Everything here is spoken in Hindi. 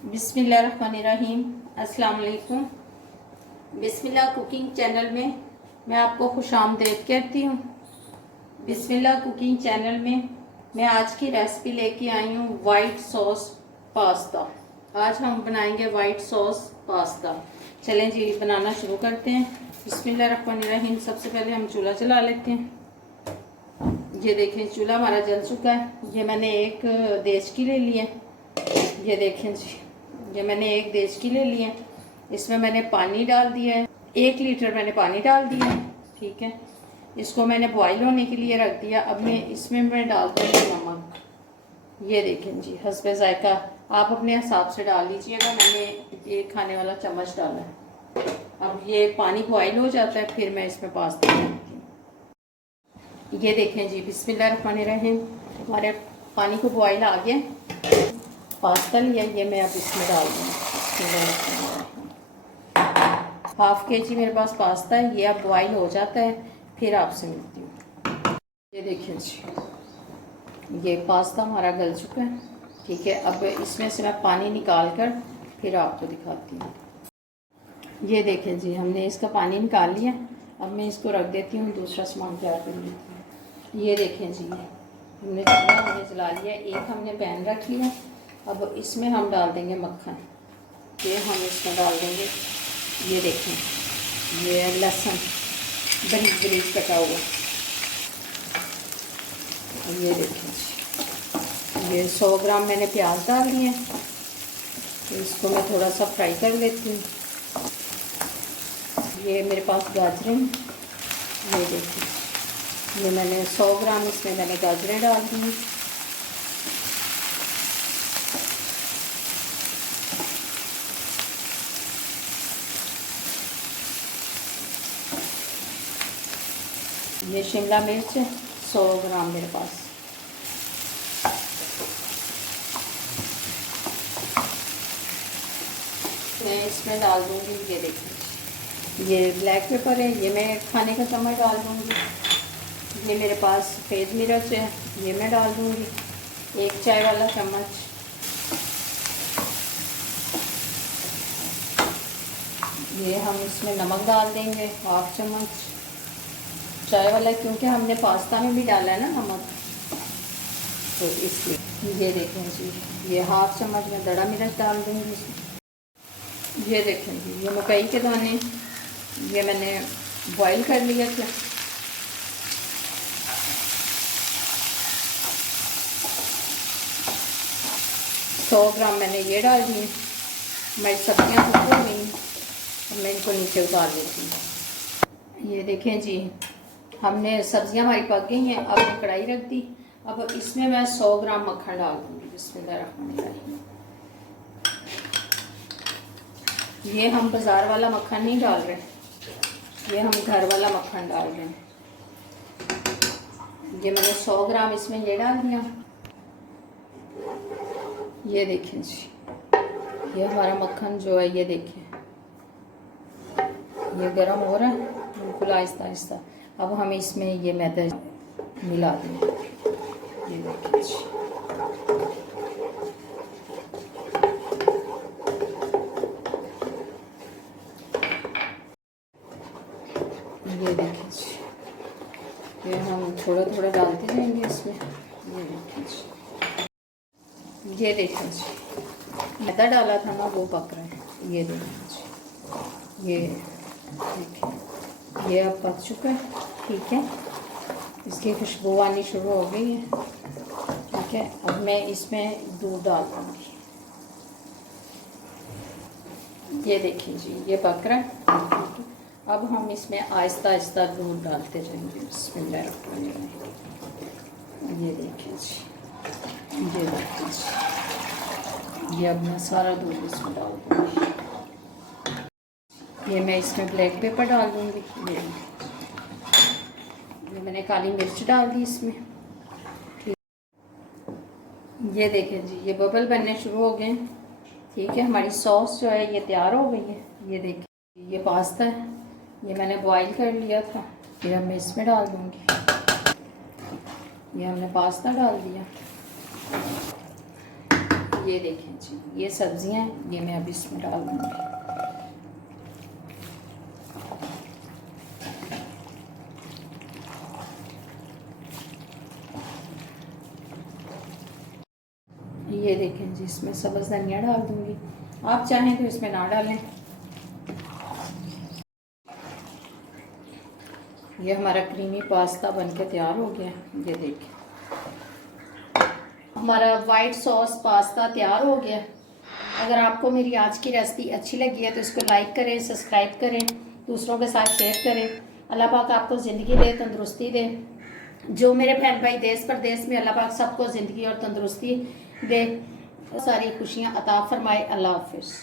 बिस्मिल्लाहिर्रहमानिर्रहीम। अस्सलाम वालेकुम। बिस्मिल्लाह कुकिंग चैनल में मैं आपको खुशामदीद कहती हूँ। बिस्मिल्लाह कुकिंग चैनल में मैं आज की रेसिपी लेके आई हूँ वाइट सॉस पास्ता। आज हम बनाएंगे वाइट सॉस पास्ता। चलें जी, बनाना शुरू करते हैं। बिस्मिल्लाहिर्रहमानिर्रहीम। सबसे पहले हम चूल्हा जला लेते हैं। ये देखें, चूल्हा हमारा जल चुका है। ये मैंने एक देचकी ले ली है। ये देखें जी, ये मैंने एक देचकी ले ली है। इसमें मैंने पानी डाल दिया है, 1 लीटर मैंने पानी डाल दिया है। ठीक है, इसको मैंने बॉईल होने के लिए रख दिया। अब मैं डाल दूँगी नमक। ये देखें जी, हस्बे जायका आप अपने हिसाब से डाल लीजिएगा। मैंने 1 खाने वाला चम्मच डाला है। अब ये पानी बॉईल हो जाता है, फिर मैं इसमें पास्ता डालती हूँ। ये देखें जी, बिस्मिल्लाहिर्रहमानिर्रहीम। हमारे पानी को बॉईल आ गया। पास्ता लिया, ये मैं अब इसमें डाल दूँगी। 1/2 kg मेरे पास पास्ता है। ये अब बॉईल हो जाता है, फिर आपसे मिलती हूँ। ये देखिए जी, ये पास्ता हमारा गल चुका है। ठीक है, अब इसमें से मैं पानी निकाल कर फिर आपको दिखाती हूँ। ये देखें जी, हमने इसका पानी निकाल लिया। अब मैं इसको रख देती हूँ, दूसरा सामान तैयार कर लेती हूँ। ये देखें जी, हमने जला लिया। एक हमने पैन रख लिया। अब इसमें हम डाल देंगे मक्खन। ये हम इसमें डाल देंगे। ये देखें, ये लहसुन बारीक बारीक कटा हुआ। ये देखें, ये 100 ग्राम मैंने प्याज डाल दिए। तो इसको मैं थोड़ा सा फ्राई कर लेती हूँ। ये मेरे पास गाजरें, ये देखें, ये मैंने 100 ग्राम इसमें मैंने गाजरें डाल दी। ये शिमला मिर्च 100 ग्राम मेरे पास। मैं इसमें डाल दूँगी, ये देखिए, ये ब्लैक पेपर है, ये मैं खाने का चम्मच डाल दूँगी। ये मेरे पास सफ़ेद मिर्च है, ये मैं डाल दूँगी 1 चाय वाला चम्मच। ये हम इसमें नमक डाल देंगे 1/2 चम्मच चाय वाला, क्योंकि हमने पास्ता में भी डाला है ना नमक, तो इसलिए। ये देखें जी, ये 1/2 चम्मच में दड़ा मिर्च डाल दूँगी इसमें। ये देखें जी, ये मकई के दाने, ये मैंने बॉईल कर लिया था। 100 ग्राम मैंने ये डाल दिए। हमारी सब्जियाँ कुक हो गई, अब मैं इनको नीचे उतार देती हूँ। ये देखें जी, हमने सब्जियां हमारी पक गई हैं। अब मैं कढ़ाई रख दी। अब इसमें मैं 100 ग्राम मक्खन डाल दूँगी। बिस्मिल्लाहिर्रहमानिर्रहीम। ये हम बाज़ार वाला मक्खन नहीं डाल रहे, ये हम घर वाला मक्खन डाल रहे हैं। ये मैंने 100 ग्राम इसमें ये डाल दिया। ये देखें जी, ये हमारा मक्खन जो है, ये देखें, ये गर्म हो रहा है बिल्कुल आहिस्ता आहिस्ता। अब हम इसमें ये मैदा मिला देंगे। ये देखिए जी, ये देखिए जी, ये हम थोड़ा थोड़ा डालते जाएंगे इसमें। ये देखिए जी, ये देखिए जी, मैदा डाला था ना, वो पक रहा है। ये देखिए जी, ये देखिए, ये अब पक चुका है। ठीक है, इसकी खुशबू आनी शुरू हो गई है। ठीक है, अब मैं इसमें दूध डाल दूँगी। ये देखिए जी, ये पक रहा है। अब हम इसमें आहिस्ता आहिस्ता दूध डालते जाएंगे। बिस्मिल्लाहिर्रहमानिर्रहीम। ये देखिए जी, ये देखिए जी, ये अब मैं सारा दूध इसमें डाल दूँगी। ये मैं इसमें ब्लैक पेपर डाल दूँगी। ये मैंने काली मिर्च डाल दी इसमें। ठीक, ये देखें जी, ये बबल बनने शुरू हो गए। ठीक है, हमारी सॉस जो है ये तैयार हो गई है। ये देखिए, ये पास्ता है, ये मैंने बॉईल कर लिया था। फिर अब मैं इसमें डाल दूँगी। ये हमने पास्ता डाल दिया। ये देखें जी, ये सब्जियां हैं, ये मैं अभी इसमें डाल दूँगी। ये देखें जी, इसमें सब्ज़ धनिया डाल दूँगी, आप चाहें तो इसमें ना डालें। ये हमारा क्रीमी पास्ता बनके तैयार हो गया। ये देखिए हमारा वाइट सॉस पास्ता तैयार हो गया। अगर आपको मेरी आज की रेसिपी अच्छी लगी है तो इसको लाइक करें, सब्सक्राइब करें, दूसरों के साथ शेयर करें। अल्लाह पाक आपको ज़िंदगी दे, तंदुरुस्ती दे। जो मेरे बहन भाई देश परदेश में, अल्लाह पाक सबको ज़िंदगी और तंदुरुस्ती दे, सारी खुशियाँ अता फरमाए। अल्लाह हाफिज़।